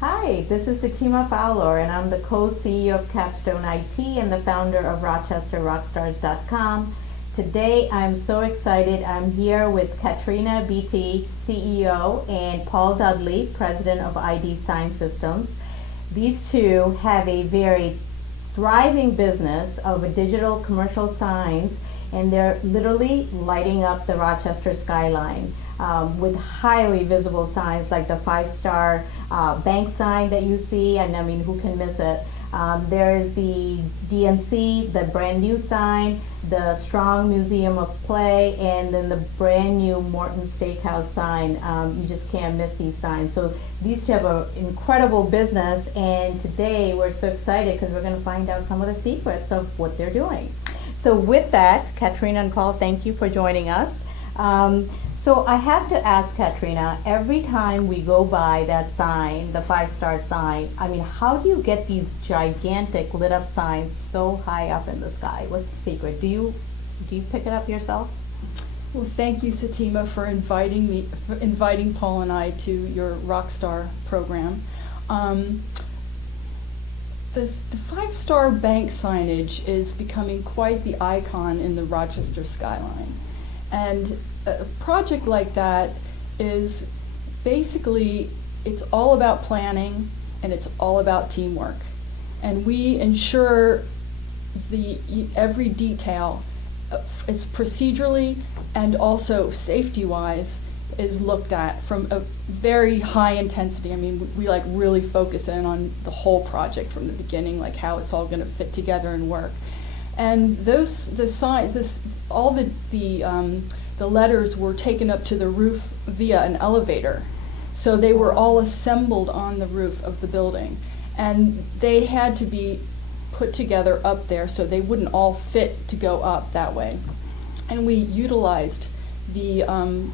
Hi, this is Sitima Fowler, and I'm the co-CEO of Capstone IT and the founder of RochesterRockstars.com. Today, I'm so excited. I'm here with Katrina, Beatty, CEO, and Paul Dudley, president of ID Signsystems. These two have a very thriving business of digital commercial signs, and they're literally lighting up the Rochester skyline with highly visible signs like the five-star bank sign that you see, and I mean, who can miss it? There's the DNC, the brand new sign, the Strong Museum of Play, and then the brand new Morton Steakhouse sign. You just can't miss these signs. So these two have an incredible business, and today we're so excited because we're going to find out some of the secrets of what they're doing. So with that, Katrina and Paul, thank you for joining us. So I have to ask Katrina, every time we go by that sign, the five-star sign, I mean, how do you get these gigantic lit up signs so high up in the sky? What's the secret? Do you pick it up yourself? Well, thank you, Sitima, for inviting Paul and I to your Rockstar program. The five-star bank signage is becoming quite the icon in the Rochester skyline. And a project like that is basically, it's all about planning and it's all about teamwork. And we ensure every detail is procedurally and also safety-wise is looked at from a very high intensity. I mean, we like really focus in on the whole project from the beginning, like how it's all going to fit together and work. And the signs, all the letters were taken up to the roof via an elevator. So they were all assembled on the roof of the building. And they had to be put together up there so they wouldn't all fit to go up that way. And we utilized the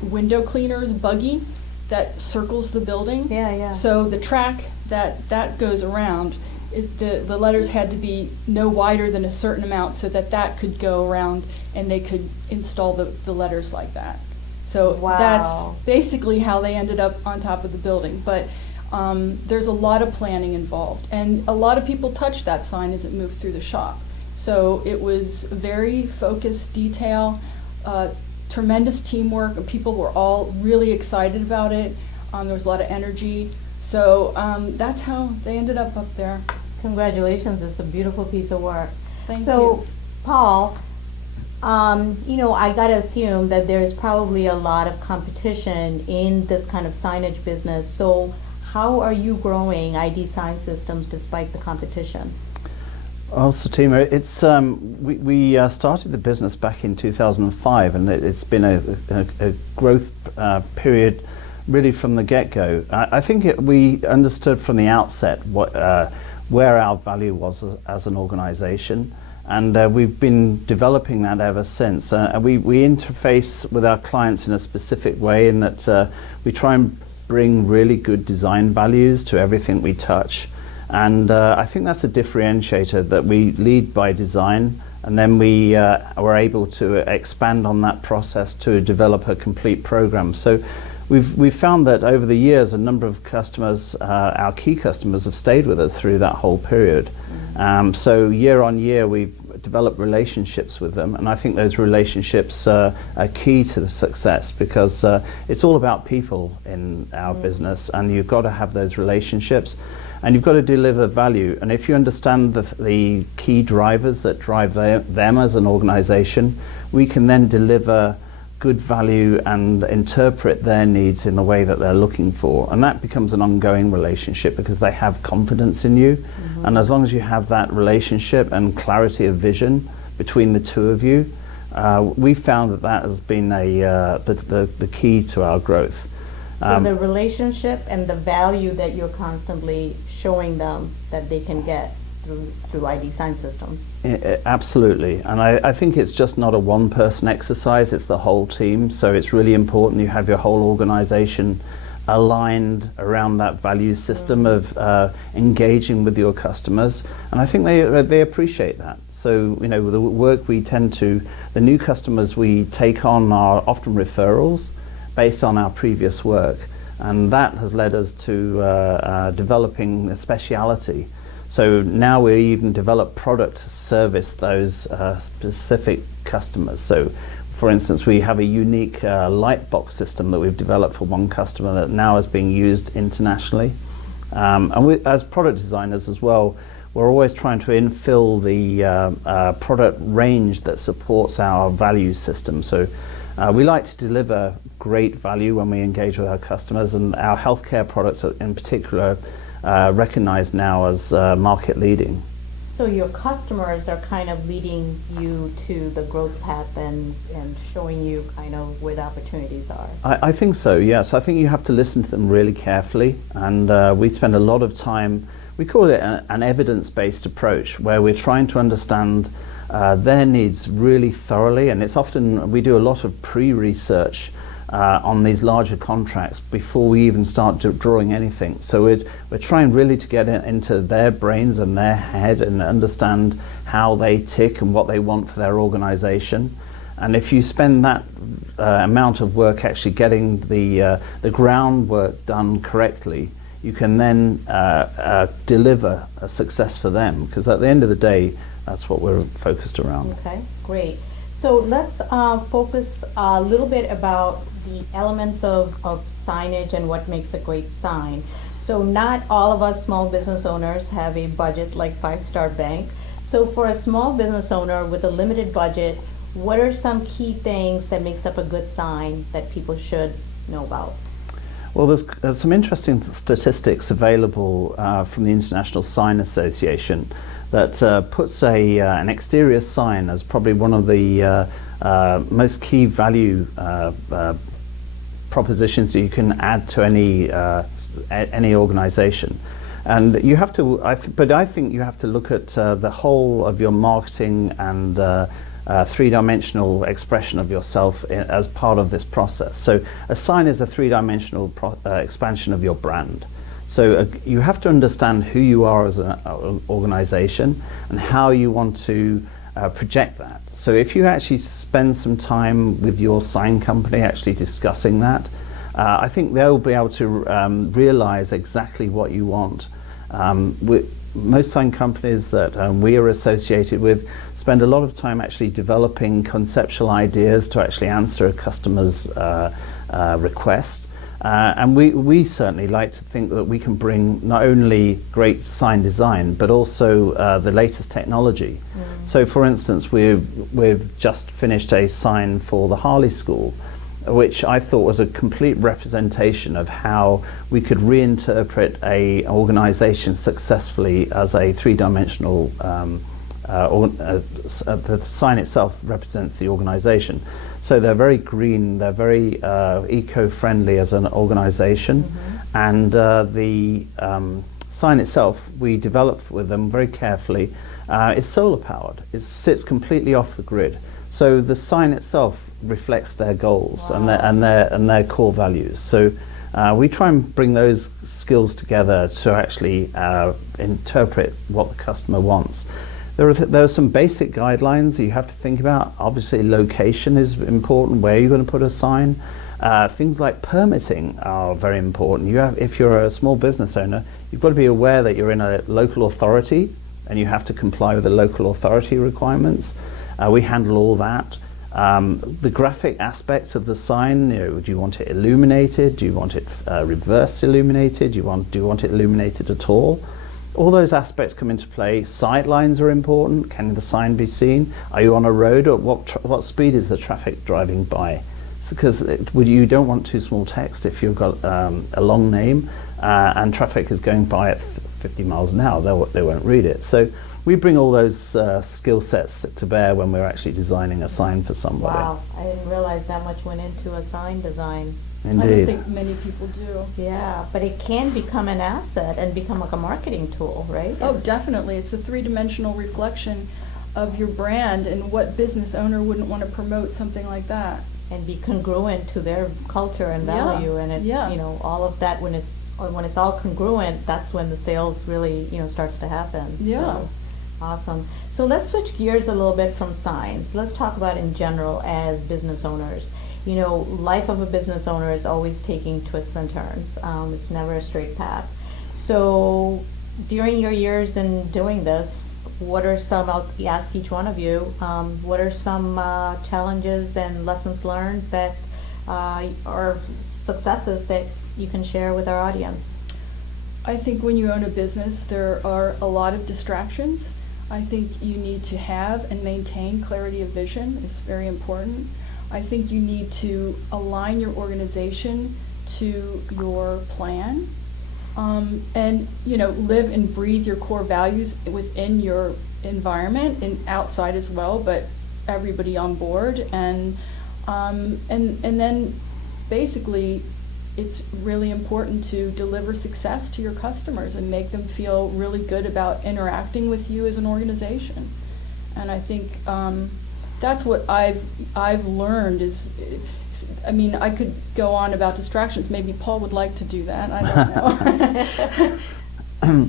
window cleaners buggy that circles the building. Yeah. So the track that goes around, the letters had to be no wider than a certain amount so that could go around and they could install the letters like that. So wow. That's basically how they ended up on top of the building. But there's a lot of planning involved, and a lot of people touched that sign as it moved through the shop. So it was very focused detail, tremendous teamwork, and people were all really excited about it. There was a lot of energy. So that's how they ended up there. Congratulations, it's a beautiful piece of work. Thank you. So, Paul, I gotta assume that there's probably a lot of competition in this kind of signage business. So how are you growing ID Signsystems despite the competition? Well, Sitima, it's we started the business back in 2005, and it's been a growth period really from the get-go. I think we understood from the outset where our value was as an organization, and we've been developing that ever since. We interface with our clients in a specific way in that we try and bring really good design values to everything we touch. And I think that's a differentiator, that we lead by design, and then we were able to expand on that process to develop a complete program. So we've found that over the years, a number of customers, our key customers, have stayed with us through that whole period. So year on year, we've developed relationships with them, and I think those relationships are key to the success, because it's all about people in our business, and you've got to have those relationships, and you've got to deliver value. And if you understand the key drivers that drive them as an organization, we can then deliver good value and interpret their needs in the way that they're looking for. And that becomes an ongoing relationship because they have confidence in you. And as long as you have that relationship and clarity of vision between the two of you, we found that has been the key to our growth. So the relationship and the value that you're constantly showing them that they can get through ID Signsystems. Absolutely, and I think it's just not a one-person exercise, it's the whole team. So it's really important you have your whole organization aligned around that value system of engaging with your customers, and I think they appreciate that. So the work the new customers we take on are often referrals based on our previous work. and that has led us to developing a speciality. So now we even develop product to service those specific customers. So for instance, we have a unique light box system that we've developed for one customer that now is being used internationally. And we, as product designers as well, we're always trying to infill the product range that supports our value system. So we like to deliver great value when we engage with our customers, and our healthcare products are in particular recognized now as market leading. So your customers are kind of leading you to the growth path and showing you kind of where the opportunities are. I think so, yes. I think you have to listen to them really carefully, and we spend a lot of time, we call it an evidence-based approach, where we're trying to understand their needs really thoroughly, and it's often, we do a lot of pre-research on these larger contracts before we even start drawing anything. So we're trying really to get into their brains and their head and understand how they tick and what they want for their organization. And if you spend that amount of work actually getting the groundwork done correctly, you can then deliver a success for them, because at the end of the day, that's what we're focused around. Okay, great. So let's focus a little bit about the elements of signage and what makes a great sign. So not all of us small business owners have a budget like Five Star Bank. So for a small business owner with a limited budget, what are some key things that makes up a good sign that people should know about? Well, there's some interesting statistics available from the International Sign Association that puts an exterior sign as probably one of the most key value propositions that you can add to any organization. And you have to, but I think you have to look at the whole of your marketing and three-dimensional expression of yourself as part of this process. So a sign is a three-dimensional expansion of your brand. So you have to understand who you are as an organization and how you want to project that. So if you actually spend some time with your sign company actually discussing that, I think they'll be able to realize exactly what you want. Most sign companies that we are associated with spend a lot of time actually developing conceptual ideas to actually answer a customer's request. And we certainly like to think that we can bring not only great sign design, but also the latest technology. So for instance, we've just finished a sign for the Harley School, which I thought was a complete representation of how we could reinterpret an organization successfully as a three-dimensional, the sign itself represents the organization. So they're very green, they're very eco-friendly as an organization, and the sign itself we developed with them very carefully. Is solar powered. It sits completely off the grid. So the sign itself reflects their goals and their core values. So we try and bring those skills together to actually interpret what the customer wants. There are some basic guidelines you have to think about. Obviously, location is important, where you're going to put a sign. Things like permitting are very important. If you're a small business owner, you've got to be aware that you're in a local authority and you have to comply with the local authority requirements. We handle all that. The graphic aspects of the sign, do you want it illuminated? Do you want it reverse illuminated? Do you want it illuminated at all? All those aspects come into play. Sightlines are important. Can the sign be seen? Are you on a road, or what speed is the traffic driving by? Because you don't want too small text if you've got a long name and traffic is going by at 50 miles an hour. They won't read it. So we bring all those skill sets to bear when we're actually designing a sign for somebody. Wow, I didn't realize that much went into a sign design. Indeed. I don't think many people do. Yeah, but it can become an asset and become like a marketing tool, right? Oh, definitely. It's a three-dimensional reflection of your brand, and what business owner wouldn't want to promote something like that? And be congruent to their culture and value, and it, all of that. When it's all congruent, that's when the sales really, starts to happen. Yeah. So, awesome. So let's switch gears a little bit from signs. Let's talk about in general as business owners. you know, life of a business owner is always taking twists and turns. It's never a straight path. So during your years in doing this, what are some, I'll ask each one of you, what are some challenges and lessons learned that or successes that you can share with our audience? I think when you own a business, there are a lot of distractions. I think you need to have and maintain clarity of vision. It's very important. I think you need to align your organization to your plan, and you know, live and breathe your core values within your environment and outside as well, but everybody on board, and then basically it's really important to deliver success to your customers and make them feel really good about interacting with you as an organization. And I think that's what I've learned is, I mean, I could go on about distractions. Maybe Paul would like to do that. I don't know.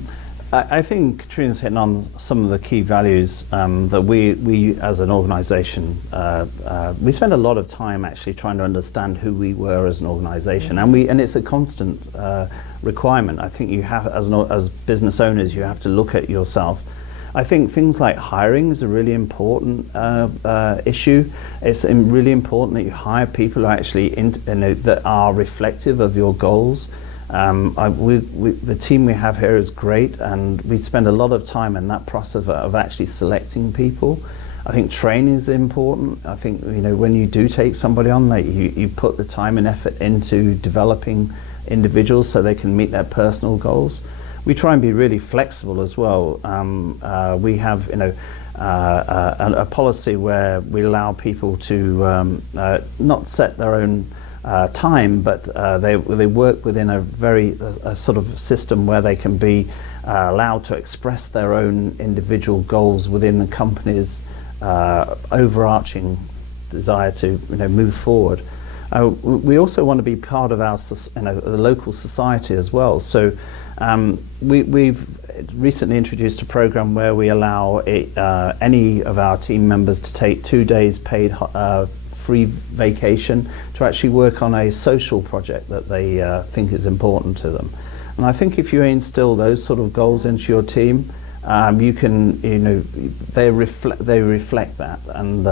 I think Katrina's hitting on some of the key values that we as an organisation, we spend a lot of time actually trying to understand who we were as an organisation, and it's a constant requirement. I think you have, as business owners, you have to look at yourself. I think things like hiring is a really important issue. It's really important that you hire people who actually that are reflective of your goals. The team we have here is great, and we spend a lot of time in that process of actually selecting people. I think training is important. I think, you know, when you do take somebody on, that you put the time and effort into developing individuals so they can meet their personal goals. We try and be really flexible as well. We have, you know, a policy where we allow people to not set their own time, but they work within a very sort of system where they can be allowed to express their own individual goals within the company's overarching desire to, you know, move forward. We also want to be part of our, you know, the local society as well. So we've recently introduced a program where we allow any of our team members to take 2 days paid free vacation to actually work on a social project that they think is important to them. And I think if you instill those sort of goals into your team, you can, you know, they reflect that, and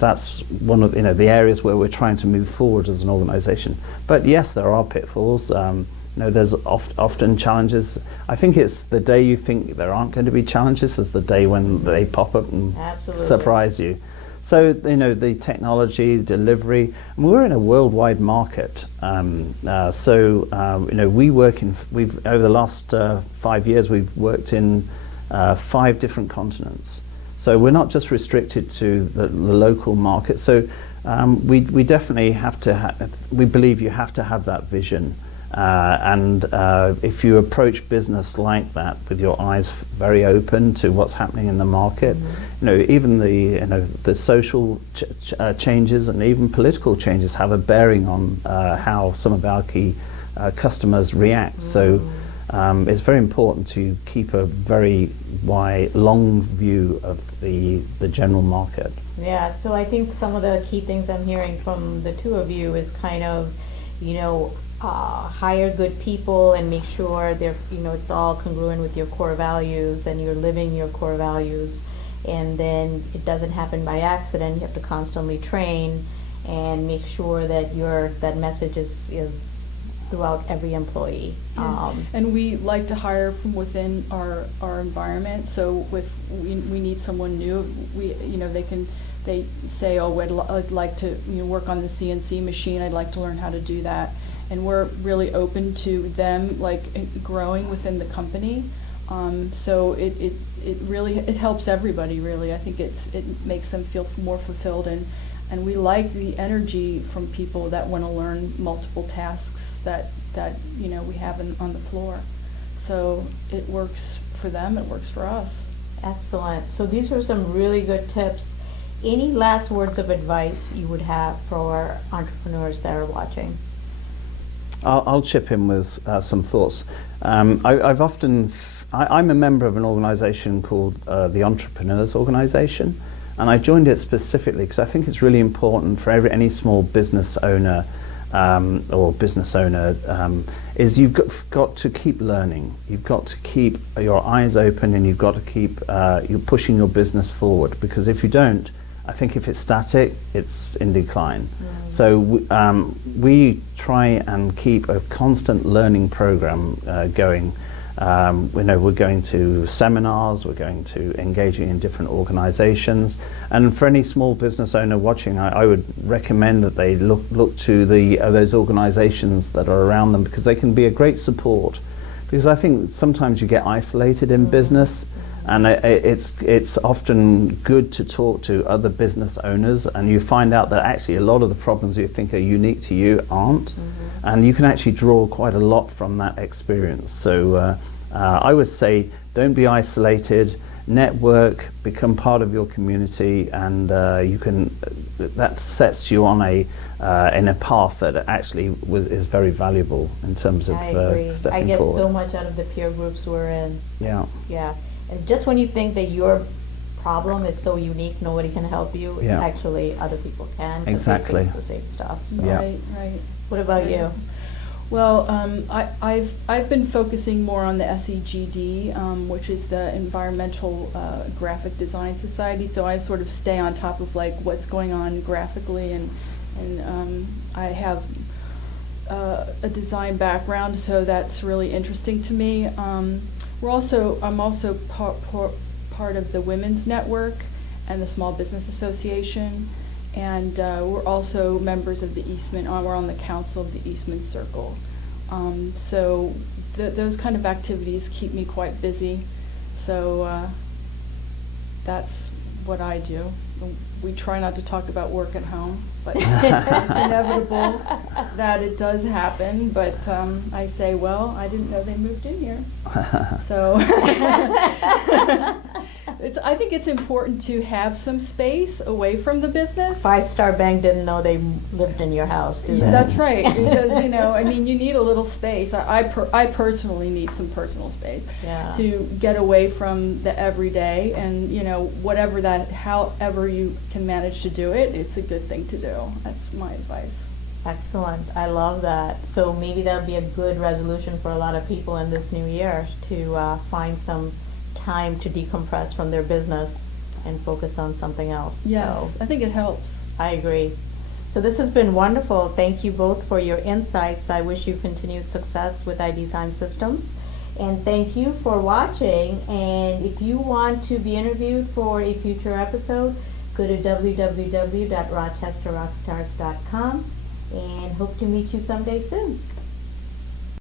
that's one of, you know, the areas where we're trying to move forward as an organisation. But yes, there are pitfalls. You know, there's often challenges. I think it's the day you think there aren't going to be challenges is the day when they pop up and surprise you. So, you know, the technology, delivery, and we're in a worldwide market. You know, we've over the last 5 years, we've worked in 5 different continents. So we're not just restricted to the local market. So we definitely have to, we believe you have to have that vision. And if you approach business like that with your eyes very open to what's happening in the market, you know, even the social changes and even political changes have a bearing on how some of our key customers react. So it's very important to keep a very long view of the general market. Yeah, so I think some of the key things I'm hearing from the two of you is kind of, you know, hire good people and make sure they're, you know, it's all congruent with your core values and you're living your core values, and then it doesn't happen by accident. You have to constantly train and make sure that that message is throughout every employee. Yes. And we like to hire from within our environment. So if we need someone new, they say, oh, I'd like to, you know, work on the CNC machine. I'd like to learn how to do that. And we're really open to them, like, growing within the company. So it really helps everybody, really. I think it makes them feel more fulfilled, and we like the energy from people that want to learn multiple tasks that you know we have on the floor. So it works for them, it works for us. Excellent. So these were some really good tips. Any last words of advice you would have for entrepreneurs that are watching? I'll chip in with some thoughts. I'm a member of an organisation called the Entrepreneurs Organisation, And I joined it specifically because I think it's really important for any small business owner is you've got to keep learning. You've got to keep your eyes open, and you've got to keep you're pushing your business forward, because if you don't, I think if it's static, it's in decline. So we try and keep a constant learning program going. We're going to seminars, we're going to engaging in different organizations, and for any small business owner watching, I would recommend that they look to those organizations that are around them, because they can be a great support. Because I think sometimes you get isolated in business, and it's often good to talk to other business owners, and you find out that actually a lot of the problems you think are unique to you aren't, and you can actually draw quite a lot from that experience. So I would say, don't be isolated, network, become part of your community, and that sets you on in a path that actually is very valuable in terms of stepping I get forward. so much out of the peer groups we're in. Yeah. Yeah. And just when you think that your problem is so unique, nobody can help you, Yeah. actually other people can. 'Cause Exactly. they face the same stuff. So. Yeah. Right. What about Right. you? Well, I've been focusing more on the SEGD, which is the Environmental Graphic Design Society. So I sort of stay on top of like what's going on graphically, and I have a design background, so that's really interesting to me. I'm also part of the Women's Network and the Small Business Association. And we're also members of the Eastman, we're on the council of the Eastman Circle. So those kind of activities keep me quite busy. So that's what I do. We try not to talk about work at home, but it's inevitable that it does happen. But I say, well, I didn't know they moved in here. So I think it's important to have some space away from the business. 5 Star Bank didn't know they lived in your house, did they? That's right, because I mean, you need a little space. I personally need some personal space to get away from the everyday, and however you can manage to do it, it's a good thing to do. That's my advice. Excellent. I love that. So maybe that'll be a good resolution for a lot of people in this new year to find some time to decompress from their business and focus on something else. Yes, So I think it helps. I agree. So this has been wonderful. Thank you both for your insights. I wish you continued success with ID Signsystems. And thank you for watching. And if you want to be interviewed for a future episode, go to www.RochesterRockstars.com and hope to meet you someday soon.